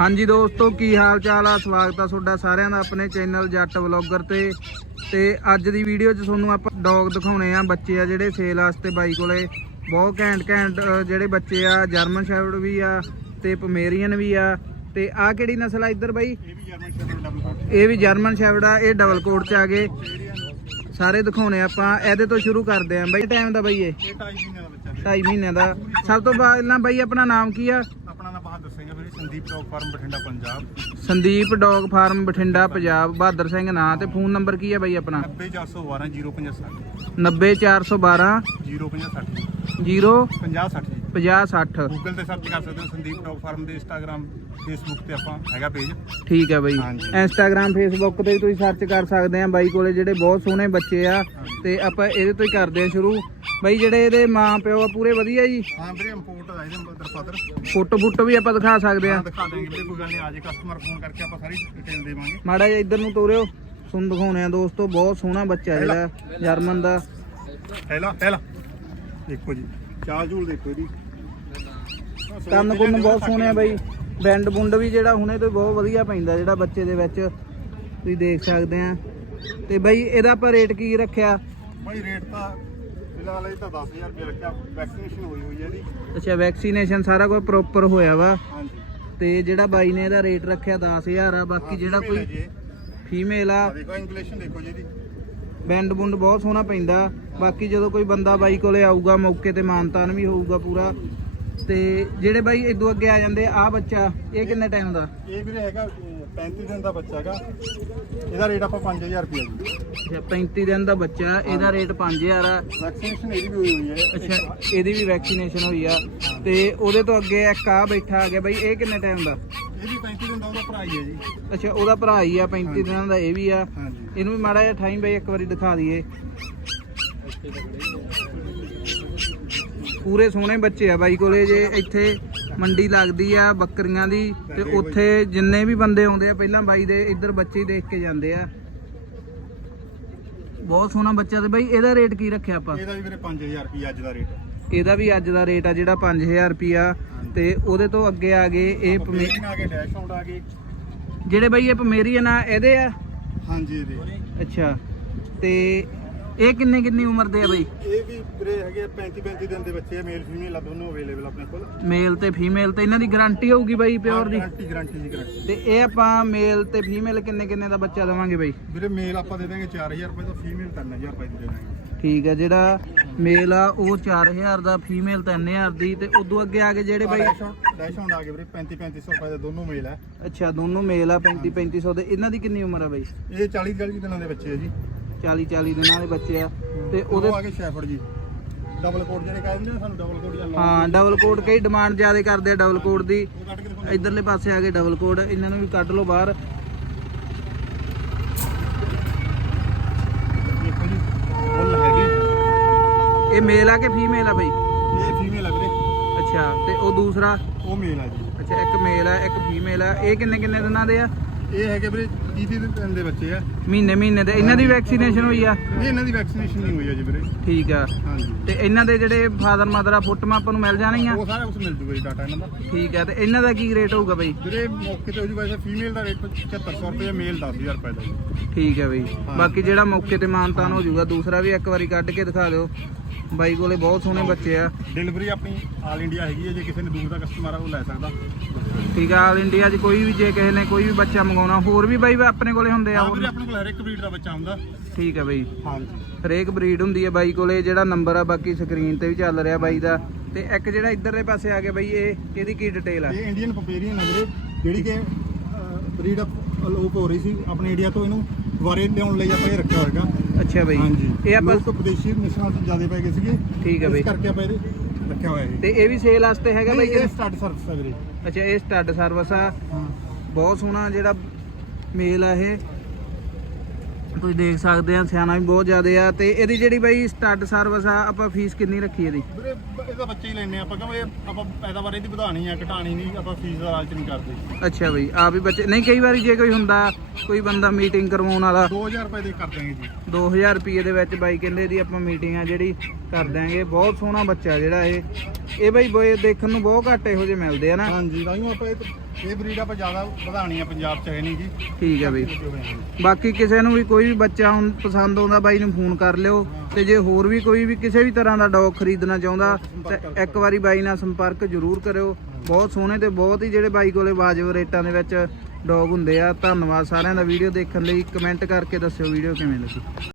ਹਾਂਜੀ ਦੋਸਤੋ ਕੀ ਹਾਲ ਚਾਲ ਆ? ਸਵਾਗਤ ਆ ਤੁਹਾਡਾ ਸਾਰਿਆਂ ਦਾ ਆਪਣੇ ਚੈਨਲ ਜੱਟ ਵਲੌਗਰ ਤੇ। ਤੇ ਅੱਜ ਦੀ ਵੀਡੀਓ 'ਚ ਤੁਹਾਨੂੰ ਆਪਾਂ ਡੌਗ ਦਿਖਾਉਣੇ ਆ ਬੱਚੇ ਆ ਜਿਹੜੇ ਸੇਲ ਵਾਸਤੇ ਬਾਈ ਕੋਲੇ। ਬਹੁਤ ਘੈਂਟ ਘੈਂਟ ਜਿਹੜੇ ਬੱਚੇ ਆ ਜਰਮਨ ਸ਼ੈਫਰਡ ਵੀ ਆ ਤੇ ਪਮੇਰੀਅਨ ਵੀ ਆ। ਤੇ ਆ ਕਿਹੜੀ ਨਸਲ ਆ ਇੱਧਰ ਬਾਈ? ਇਹ ਵੀ ਜਰਮਨ ਸ਼ੈਫਰਡ ਆ ਇਹ ਡਬਲ ਕੋਟ 'ਚ ਆ ਗਏ। ਸਾਰੇ ਦਿਖਾਉਣੇ ਆਪਾਂ ਇਹਦੇ ਤੋਂ ਸ਼ੁਰੂ ਕਰਦੇ ਆਂ ਬਾਈ। ਟਾਈਮ ਦਾ ਬਾਈ ਇਹ? ਇਹ 2.5 ਮਹੀਨੇ ਦਾ ਬੱਚਾ। ਵੀਰੇ 2.5 ਮਹੀਨਿਆਂ ਦਾ। ਸਭ ਤੋਂ ਪਹਿਲਾਂ ਬਾਈ ਆਪਣਾ ਨਾਮ ਕੀ ਆ ਆਪਣਾ ਨਾਮ ਬਹਾਦਰ ਸਿੰਘ ਹੈ ਵੀਰੇ Sandeep dog farm Bathinda Punjab. Sandeep dog farm Bathinda Punjab. Bahadur Singh ਨਾਂ ਤੇ ਫੋਨ ਨੰਬਰ ਕੀ ਹੈ ਬਾਈ ਆਪਣਾ? 90412 05060 90412 05060 0 5060 ਜੀ 50 60. ਗੂਗਲ ਤੇ ਸਰਚ ਕਰ ਸਕਦੇ ਹੋ ਸੰਦੀਪ ਡੌਗ ਫਾਰਮ ਦੇ ਇੰਸਟਾਗ੍ਰam ਫੇਸਬੁੱਕ ਤੇ ਆਪਾਂ ਹੈਗਾ ਪੇਜ ਠੀਕ ਹੈ ਬਾਈ। ਹਾਂਜੀ। ਇੰਸਟਾਗ੍ਰam ਫੇਸਬੁੱਕ ਤੇ ਵੀ ਤੁਸੀਂ ਸਰਚ ਕਰ ਸਕਦੇ ਆ ਬਾਈ ਕੋਲੇ ਜਿਹੜੇ ਬਹੁਤ ਸੋਹਣੇ ਬੱਚੇ ਆ। ਤੇ ਆਪਾਂ ਇਹਦੇ ਤੋਂ ਹੀ ਕਰਦੇ ਆ ਸ਼ੁਰੂ। ਬਾਈ ਜਿਹੜੇ ਇਹਦੇ ਮਾਂ ਪਿਓ ਆ ਪੂਰੇ ਵਧੀਆ ਜੀ? ਹਾਂ ਵੀਰੇ ਇੰਪੋਰਟ ਆ ਇਹਦੇ ਮਦਰ ਫਾਦਰ ਫੋਟੋ ਫੁੱਟੋ ਵੀ ਆਪਾਂ ਦਿਖਾ ਸਕਦੇ ਆ। ਦਿਖਾ ਦੇਂਗੇ ਵੀਰੇ ਕੋਈ ਗੱਲ ਨਹੀਂ ਆ ਜੇ ਕਸਟਮਰ ਫੋਨ ਕਰਕੇ ਆਪਾਂ ਸਾਰੀ ਡਿਟੇਲ ਦੇਵਾਂਗੇ। ਮਾੜਾ ਜਿਹਾ ਇੱਧਰ ਨੂੰ ਤੋਰਿਓ। ਤੁਹਾਨੂੰ ਦਿਖਾਉਣੇ ਆ ਦੋਸਤੋ ਬਹੁਤ ਸੋਹਣਾ ਬੱਚਾ ਜਿਹੜਾ ਜਰਮਨ ਦਾ। ਪਹਿਲਾ ਪਹਿਲਾ ਦੇਖੋ ਜੀ। ਚਾਲ ਜੂਲ ਦੇਖੋ ਇਹਦੀ। ਕੰਨ ਕੁੰਨ ਬਹੁਤ ਸੋਹਣੇ ਆ ਬਾਈ। ਬੈਂਡ ਬੁੰਡ ਵੀ ਜਿਹੜਾ ਹੁਣੇ ਤੋਂ ਬਹੁਤ ਵਧੀਆ ਪੈਂਦਾ ਜਿਹੜਾ ਬੱਚੇ ਦੇ ਵਿੱਚ। ਤੁਸੀਂ ਦੇਖ ਸਕਦੇ ਆ। ਤੇ ਬਾਈ ਇਹਦਾ ਆਪਾਂ ਰੇਟ ਕੀ ਰੱਖਿਆ? ਭਾਈ ਰੇਟ ਤਾਂ ਫਿਲਹਾਲ ਇਹ ਤਾਂ 10000 ਰੁਪਏ ਰੱਖਿਆ। ਵੈਕਸੀਨੇਸ਼ਨ ਹੋਈ ਹੋਈ ਹੈ ਇਹਦੀ। ਅੱਛਾ ਵੈਕਸੀਨੇਸ਼ਨ ਸਾਰਾ ਕੁਝ ਪ੍ਰੋਪਰ ਹੋਇਆ ਵਾ। ਹਾਂਜੀ। ਤੇ ਜਿਹੜਾ ਬਾਈ ਨੇ ਇਹਦਾ ਰੇਟ ਰੱਖਿਆ 10000 ਆ ਬਾਕੀ ਜਿਹੜਾ ਜੀ ਕੋਈ। ਫੀਮੇਲ ਆ। ਦੇਖੋ ਇੰਗਲਿਸ਼ਨ ਦੇਖੋ ਜੀ ਇਹਦੀ। ਬੈਂਡ ਬੁੰਡ ਬਹੁਤ ਸੋਹਣਾ ਪੈਂਦਾ। ਬਾਕੀ ਜਦੋਂ ਕੋਈ ਬੰਦਾ ਬਾਈ ਕੋਲੇ ਆਊਗਾ ਮੌਕੇ ਤੇ ਮਾਨਤਾਨ ਵੀ ਹੋਊਗਾ ਪੂਰਾ। ਤੇ ਜਿਹੜੇ ਬਾਈ ਇਦੋਂ ਅੱਗੇ ਆ ਜਾਂਦੇ ਆ ਆਹ ਬੱਚਾ ਇਹ ਕਿੰਨੇ ਟਾਈਮ ਦਾ? ਇਹ ਵੀਰੇ ਹੈਗਾ ਅਹ, 35 ਦਿਨ ਦਾ ਬੱਚਾ ਹੈਗਾ। ਇਹਦਾ ਰੇਟ ਆਪਾਂ 5000 ਰੁਪਏ ਜੀ। ਅੱਛਾ 35 ਦਿਨ ਦਾ ਬੱਚਾ ਇਹਦਾ ਰੇਟ 5000 ਆ। ਵੈਕਸੀਨੇਸ਼ਨ ਇਹਦੀ ਵੀ ਹੋਈ ਹੋਈ ਹੈ। ਅੱਛਾ ਇਹਦੀ ਵੀ ਵੈਕਸੀਨੇਸ਼ਨ ਹੋਈ ਆ। ਤੇ ਉਹਦੇ ਤੋਂ ਅੱਗੇ ਇੱਕ ਆ ਬੈਠਾ ਆ ਗਿਆ ਬਾਈ ਇਹ ਕਿੰਨੇ ਟਾਈਮ ਦਾ? ਇਹ ਵੀ 35 ਦਿਨ ਦਾ ਉਹਦਾ ਭਰਾ ਹੀ ਹੈ ਜੀ। ਅੱਛਾ ਉਹਦਾ ਭਰਾ ਹੀ ਆ 35 ਦਿਨਾਂ ਦਾ ਇਹ ਵੀ ਆ। ਹਾਂਜੀ। ਇਹਨੂੰ ਵੀ ਮਾੜਾ ਜਿਹਾ ਠਾਈ ਬਾਈ ਇੱਕ ਵਾਰੀ ਦਿਖਾ ਦਈਏ। ਪੂਰੇ ਸੋਹਣੇ ਬੱਚੇ ਆ ਬਾਈ ਕੋਲੇ ਜੇ ਇੱਥੇ ਮੰਡੀ ਲੱਗਦੀ ਆ ਬੱਕਰੀਆਂ ਦੀ ਤੇ ਉੱਥੇ ਜਿੰਨੇ ਵੀ ਬੰਦੇ ਆਉਂਦੇ ਆ ਪਹਿਲਾਂ ਬਾਈ ਦੇ ਇੱਧਰ ਬੱਚੇ ਦੇਖ ਕੇ ਜਾਂਦੇ ਆ। ਬਹੁਤ ਸੋਹਣਾ ਬੱਚਾ ਤੇ ਬਾਈ ਇਹਦਾ ਰੇਟ ਕੀ ਰੱਖਿਆ ਆਪਾਂ? ਇਹਦਾ ਵੀ ਵੀਰੇ 5000 ਰੁਪਏ ਅੱਜ ਦਾ ਰੇਟ। ਇਹਦਾ ਵੀ ਅੱਜ ਦਾ ਰੇਟ ਆ ਜਿਹੜਾ 5000 ਰੁਪਿਆ ਤੇ ਉਹਦੇ ਤੋਂ ਅੱਗੇ ਆ ਗਏ ਇਹ ਪਮੇ- ਪਮੇਰੀਨ ਆ ਗਏ ਡੈਸ਼ ਆਊਟ ਆ ਗਏ। ਜਿਹੜੇ ਬਾਈ ਇਹ ਪਮੇਰੀਅਨ ਆ ਇਹਦੇ ਆ? ਹਾਂਜੀ ਇਹਦੇ। ਅੱਛਾ। ਤੇ ਇਹ ਕਿੰਨੇ ਕਿੰਨੀ ਉਮਰ ਦੇ ਆ ਬਾਈ? ਇਹ ਵੀ ਵੀਰੇ ਹੈਗੇ 35 35 ਦਿਨ ਦੇ ਬੱਚੇ ਆ ਮੇਲ ਫੀਮੇਲ ਆ ਦੋਨੋਂ ਅਵੇਲੇਬਲ ਆਪਣੇ ਕੋਲ। ਮੇਲ ਤੇ ਫੀਮੇਲ ਤੇ ਇਹਨਾਂ ਦੀ ਗਾਰੰਟੀ ਹੋਊਗੀ ਬਾਈ ਪਿਓਰ ਦੀ? ਗਾਰੰਟੀ ਗਾਰੰਟੀ ਦੀ ਗਾਰੰਟੀ ਤੇ ਇਹ ਆਪਾਂ ਮੇਲ ਤੇ ਫੀਮੇਲ ਕਿੰਨੇ ਕਿੰਨੇ ਦਾ ਬੱਚਾ ਦੇਵਾਂਗੇ ਬਾਈ? ਵੀਰੇ ਮੇਲ ਆਪਾਂ ਦੇ ਦਾਂਗੇ 4000 ਰੁਪਏ ਦਾ ਫੀਮੇਲ 3000 ਰੁਪਏ ਦੀ ਦੇ ਦਾਂਗੇ ਠੀਕ ਹੈ ਜਿਹੜਾ ਮੇਲ ਆ ਉਹ 4000 ਦਾ ਫੀਮੇਲ 3000 ਦੀ ਤੇ ਉਦੋਂ ਅੱਗੇ ਆ ਕੇ ਜਿਹੜੇ ਬਾਈ? ਡੈਸ਼ ਆਊਟ ਆ ਗਏ ਵੀਰੇ 35 3500 ਰੁਪਏ ਦੇ ਦੋਨੋਂ ਮੇਲ ਹੈ ਅੱਛਾ ਦੋਨੋਂ ਮੇਲ ਆ 35 3500 ਦੇ। ਇਹਨਾਂ ਦੀ ਕਿੰਨੀ ਉਮਰ ਆ ਬਾਈ? ਇਹ 40 40 ਦਿਨਾਂ ਦੇ ਬੱਚੇ ਆ ਜੀ। 40 40 ਦਿਨਾਂ ਦੇ ਬੱਚੇ ਆ। ਤੇ ਉਹਦੇ ਆ ਗਏ ਸ਼ੈਫਰਡ ਜੀ। ਡਬਲ ਕੋਡ ਜਿਹੜੇ ਕਹਿੰਦੇ ਨੇ ਸਾਨੂੰ ਡਬਲ ਕੋਡ ਜਾਂ ਹਾਂ ਡਬਲ ਕੋਡ ਕਈ ਡਿਮਾਂਡ ਜ਼ਿਆਦਾ ਕਰਦੇ ਆ ਡਬਲ ਕੋਡ ਦੀ। ਇਧਰਲੇ ਪਾਸੇ ਆ ਗਏ ਡਬਲ ਕੋਡ ਇਹਨਾਂ ਨੂੰ ਵੀ ਕੱਢ ਲਓ ਬਾਹਰ ਦੇਖੋ ਜੀ ਫੁੱਲ ਹੈਗੀ ਇਹ ਮੇਲ ਆ ਕਿ ਫੀਮੇਲ ਆ ਬਾਈ? ਇਹ ਫੀਮੇਲ ਹੈ ਵੀਰੇ। ਅੱਛਾ ਤੇ ਉਹ ਦੂਸਰਾ? ਉਹ ਮੇਲ ਆ ਜੀ। ਅੱਛਾ ਇੱਕ ਮੇਲ ਆ ਇੱਕ ਫੀਮੇਲ ਆ। ਇਹ ਕਿੰਨੇ ਕਿੰਨੇ ਦਿਨਾਂ ਦੇ ਆ? ਇਹ ਹੈਗੇ ਵੀਰੇ 30 ਦਿਨ ਦੇ ਬੱਚੇ ਆ। ਮਹੀਨੇ ਮਹੀਨੇ ਦੇ। ਇਹਨਾਂ ਦੀ ਵੈਕਸੀਨੇਸ਼ਨ ਹੋਈ ਆ? ਇਹ ਇਹਨਾਂ ਦੀ ਵੈਕਸੀਨੇਸ਼ਨ ਨਹੀਂ ਹੋਈ ਆ ਜੀ ਵੀਰੇ। ਠੀਕ ਆ। ਹਾਂਜੀ। ਤੇ ਇਹਨਾਂ ਦੇ ਜਿਹੜੇ ਫਾਦਰ ਮਦਰ ਆ ਫੋਟੋਆਂ ਆਪਾਂ ਨੂੰ ਮਿਲ ਜਾਣਗੀਆਂ ਉਹ ਸਾਰਾ ਕੁਝ ਮਿਲ ਜੂਗਾ ਜੀ ਡਾਟਾ ਇਹਨਾਂ ਦਾ। ਠੀਕ ਆ ਤੇ ਇਹਨਾਂ ਦਾ ਕੀ ਰੇਟ ਹੋਊਗਾ ਬਾਈ? ਵੀਰੇ ਮੌਕੇ ਤੇ ਹੋ ਜੂ ਵੈਸੇ ਫੀਮੇਲ ਦਾ ਰੇਟ 7500 ਰੁਪਏ ਮੇਲ 10000 ਰੁਪਏ ਦਾ ਠੀਕ ਆ ਬਈ। ਬਾਕੀ ਜਿਹੜਾ ਮੌਕੇ ਤੇ ਮਾਨਤਾਨ ਹੋ ਜਾਊਗਾ ਦੂਸਰਾ ਵੀ ਇੱਕ ਵਾਰੀ ਕੱਢ ਕੇ ਦਿਖਾ ਦਿਓ। ਬਾਈ ਕੋਲੇ ਬਹੁਤ ਸੋਹਣੇ ਬੱਚੇ ਆ। ਡਿਲੀਵਰੀ ਆਪਣੀ ਆਲ ਇੰਡੀਆ ਹੈਗੀ ਹੈ ਜੇ ਕਿਸੇ ਨੇ ਦੂਰ ਦਾ ਕਸਟਮਰ ਆ ਉਹ ਲੈ ਸਕਦਾ। ਠੀਕ ਆ ਆਲ ਇੰਡੀਆ 'ਚ ਕੋਈ ਵੀ ਜੇ ਕਿਸੇ ਨੇ ਕੋਈ ਵੀ ਬੱਚਾ ਮੰਗਾਉਣਾ ਹੋਰ ਵੀ ਬਾਈ ਆਪਣੇ ਕੋਲੇ ਹੁੰਦੇ ਆ ਹਾਂ ਵੀਰੇ ਆਪਣੇ ਕੋਲ ਹਰ ਇੱਕ ਬਰੀਡ ਦਾ ਬੱਚਾ ਹੁੰਦਾ। ਠੀਕ ਆ ਬਈ। ਹਾਂਜੀ। ਹਰੇਕ ਬਰੀਡ ਹੁੰਦੀ ਹੈ ਬਾਈ ਕੋਲੇ ਜਿਹੜਾ ਨੰਬਰ ਆ ਬਾਕੀ ਸਕਰੀਨ ਤੇ ਵੀ ਚੱਲ ਰਿਹਾ ਬਾਈ ਦਾ। ਤੇ ਇੱਕ ਜਿਹੜਾ ਇੱਧਰਲੇ ਪਾਸੇ ਆ ਗਿਆ ਬਾਈ ਇਹ ਇਹਦੀ ਕੀ ਡਿਟੇਲ ਆ? ਇਹ ਇੰਡੀਅਨ ਪਪੇਰੀਅਨ ਹੈ ਵੀਰੇ ਜਿਹੜੀ ਕਿ ਬਰੀਡ ਅਲੋਪ ਹੋ ਰਹੀ ਸੀ ਆਪਣੇ ਇੰਡੀਆ ਤੋਂ ਇਹਨੂੰ ਦੁਬਾਰੇ ਲਿਆਉਣ ਲਈ ਆਪਾਂ ਇਹ ਰੱਖਿਆ ਹੋਏਗਾ। ਅੱਛਾ ਬਾਈ। ਹਾਂਜੀ। ਇਹ ਆਪਾਂ ਲੋਕ ਵਿਦੇਸ਼ੀ ਨਸਲਾਂ ਤੋਂ ਜ਼ਿਆਦਾ ਪੈ ਗਏ ਸੀਗੇ। ਠੀਕ ਹੈ ਇਸ ਬਈ। ਕਰਕੇ ਆਪਾਂ ਇਹਦੇ ਰੱਖਿਆ ਹੋਇਆ ਇਹ। ਤੇ ਇਹ ਵੀ ਸੇਲ ਵਾਸਤੇ ਹੈਗਾ ਬਾਈ ਇਹ ਸਟਾਰਟ ਸਰਵਿਸ ਹੈ ਵੀਰੇ। ਅੱਛਾ ਇਹ ਸਟੱਡ ਸਰਵਿਸ ਆ। ਬਹੁਤ ਸੋਹਣਾ ਜਿਹੜਾ ਮੇਲ ਆ ਇਹ। ਤੁਸੀਂ ਦੇਖ ਸਕਦੇ ਆ ਸਿਆਣਾ ਵੀ ਬਹੁਤ ਜ਼ਿਆਦਾ ਆ ਤੇ ਇਹਦੀ ਜਿਹੜੀ ਬਾਈ ਸਟੱਡ ਸਰਵਿਸ ਆ ਆਪਾਂ ਫੀਸ ਕਿੰਨੀ ਰੱਖੀ ਇਹਦੀ? ਵੀਰੇ ਇਹਦਾ ਬੱਚੇ ਹੀ ਲੈਣੇ ਆਪਾਂ ਕਿਉਂਕਿ ਇਹ ਆਪਾਂ ਪੈਦਾਵਾਰ ਇਹਦੀ ਵਧਾਣੀ ਆ ਘਟਾਣੀ ਨਹੀਂ ਆਪਾਂ ਫੀਸ ਦਾ ਲਾਲਚ ਨਹੀਂ ਕਰਦੇ। ਅੱਛਾ ਬਈ ਆ ਵੀ ਬੱਚੇ ਨਹੀਂ ਕਈ ਵਾਰੀ ਜੇ ਕੋਈ ਹੁੰਦਾ ਕੋਈ ਬੰਦਾ ਮੀਟਿੰਗ ਕਰਵਾਉਣ ਵਾਲਾ। 2000 ਰੁਪਏ ਦੇ ਕਰ ਦਾਂਗੇ ਜੀ। 2000 ਰੁਪਏ ਦੇ ਵਿੱਚ ਬਾਈ ਕਹਿੰਦੇ ਦੀ ਆਪਾਂ ਮੀਟਿੰਗ ਆ ਜਿਹੜੀ ਕਰ ਦਿਆਂਗੇ। ਬਹੁਤ ਸੋਹਣਾ ਬੱਚਾ ਜਿਹੜਾ ਇਹ। ਇਹ ਬਈ ਦੇਖਣ ਨੂੰ ਬਹੁਤ ਘੱਟ ਇਹੋ ਜਿਹੇ ਮਿਲਦੇ ਆ ਨਾ। ਹਾਂਜੀ ਤਾਂ ਆਪਾਂ ਇਹ ਇਹ ਬਰੀਡ ਆਪਾਂ ਜ਼ਿਆਦਾ ਵਧਾਣੀ ਆ ਪੰਜਾਬ ਚ ਹੈ ਨਹੀਂ ਜੀ। ਠੀਕ ਹੈ ਬਈ। ਬਾਕੀ ਕਿਸੇ ਨੂੰ ਵੀ ਕੋਈ ਵੀ ਬੱਚਾ ਹੁਣ ਪਸੰਦ ਆਉਂਦਾ ਬਾਈ ਨੂੰ ਫੋਨ ਕਰ ਲਿਓ। ਤੇ ਜੇ ਹੋਰ ਵੀ ਕੋਈ ਵੀ ਕਿਸੇ ਵੀ ਤਰ੍ਹਾਂ ਦਾ ਡੌਗ ਖਰੀਦਣਾ ਚਾਹੁੰਦਾ ਤੇ ਇੱਕ ਵਾਰੀ ਬਾਈ ਨਾਲ ਸੰਪਰਕ ਜ਼ਰੂਰ ਕਰਿਓ। ਬਹੁਤ ਸੋਹਣੇ ਤੇ ਬਹੁਤ ਹੀ ਜਿਹੜੇ ਬਾਈ ਕੋਲੇ ਵਾਜਬ ਰੇਟਾਂ ਦੇ ਵਿੱਚ ਡੌਗ ਹੁੰਦੇ ਆ। ਧੰਨਵਾਦ ਸਾਰਿਆਂ ਦਾ ਵੀਡੀਓ ਦੇਖਣ ਲਈ। ਕਮੈਂਟ ਕਰਕੇ ਦੱਸਿਓ ਵੀਡੀਓ ਕਿਵੇਂ ਲੱਗੀ।